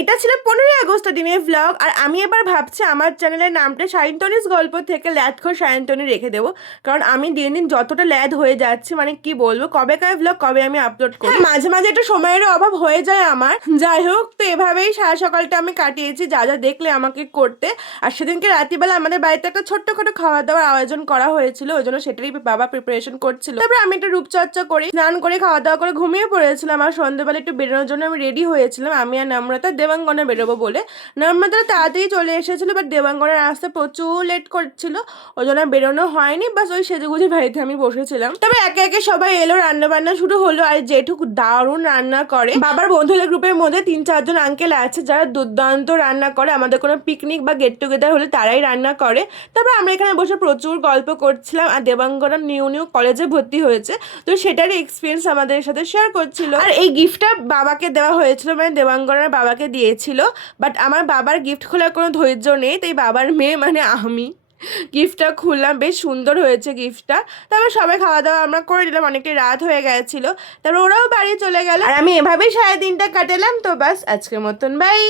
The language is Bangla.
এটা ছিল 15ই আগস্ট দিনের ব্লগ। আর আমি এবার ভাবছি আমার চ্যানেলের নামটা সায়ন্তনীস গল্প থেকে ল্যাদখোর সায়ন্তনী রেখে দেবো, কারণ আমি দিন দিন যতটা ল্যাদ হয়ে যাচ্ছি, মানে কি বলবো, কবেকার ব্লগ কবে আমি আপলোড করি। মাঝে মাঝে একটু সময়ের অভাব হয়ে যায় আমার। যাই হোক, তো এভাবেই সারা সকালটা আমি কাটিয়েছি যা যা দেখলে আমাকে করতে। আর সেদিনকে রাত্রিবেলা আমাদের বাড়িতে একটা ছোট্টখাটো খাওয়া দাওয়ার আয়োজন করা হয়েছিল, ওই জন্য সেটারই বাবা প্রিপারেশন করছিল। তারপরে আমি একটু রূপচর্চা করে স্নান করে খাওয়া দাওয়া করে ঘুমিয়ে পড়েছিলাম। আর সন্ধ্যেবেলা একটু বেরোনোর জন্য আমি রেডি হয়েছিলাম, আমি আর নম্রতা দেবাঙ্গনে বেরোবো বলে। নম্রতা তাড়াতাড়ি চলে এসেছিল, বাট দেবাঙ্গনের আসতে প্রচুর লেট করছিল, ওই জন্য বেরোনো হয়নি। বাস ওই সেজেগুজে বাড়িতে আমি বসেছিলাম। তবে একে একে সবাই এলো, রান্না বান্না শুরু হলো। আর জেঠু দারুণ রান্না করে। বাবার বন্ধুদের গ্রুপের মধ্যে 3-4 জন আঙ্কেল আছে যারা দুর্দান্ত রান্না করে, আমাদের কোনো পিকনিক বা গেট টুগেদার হলে তারাই রান্না করে। তারপর আমরা এখানে বসে প্রচুর গল্প করছিলাম। আর দেবাঙ্গনা নিউ নিউ কলেজে ভর্তি হয়েছে, তো সেটারই এক্সপিরিয়েন্স আমাদের সাথে শেয়ার করছিল। আর এই গিফটটা বাবাকে দেওয়া হয়েছিল, মানে দেবাঙ্গনার বাবাকে দিয়েছিল। বাট আমার বাবার গিফট খোলার কোনো ধৈর্য নেই, তাই বাবার মেয়ে মানে আমি গিফটটা খুললাম। বেশ সুন্দর হয়েছে গিফটটা। তারপর সবাই খাওয়া দাওয়া আমরা করে দিলাম, অনেকটা রাত হয়ে গেছিল। তারপর ওরাও বাড়ি চলে গেল, আর আমি এভাবেই সারা দিনটা কাটালাম। তো বাস আজকের মতন বাই।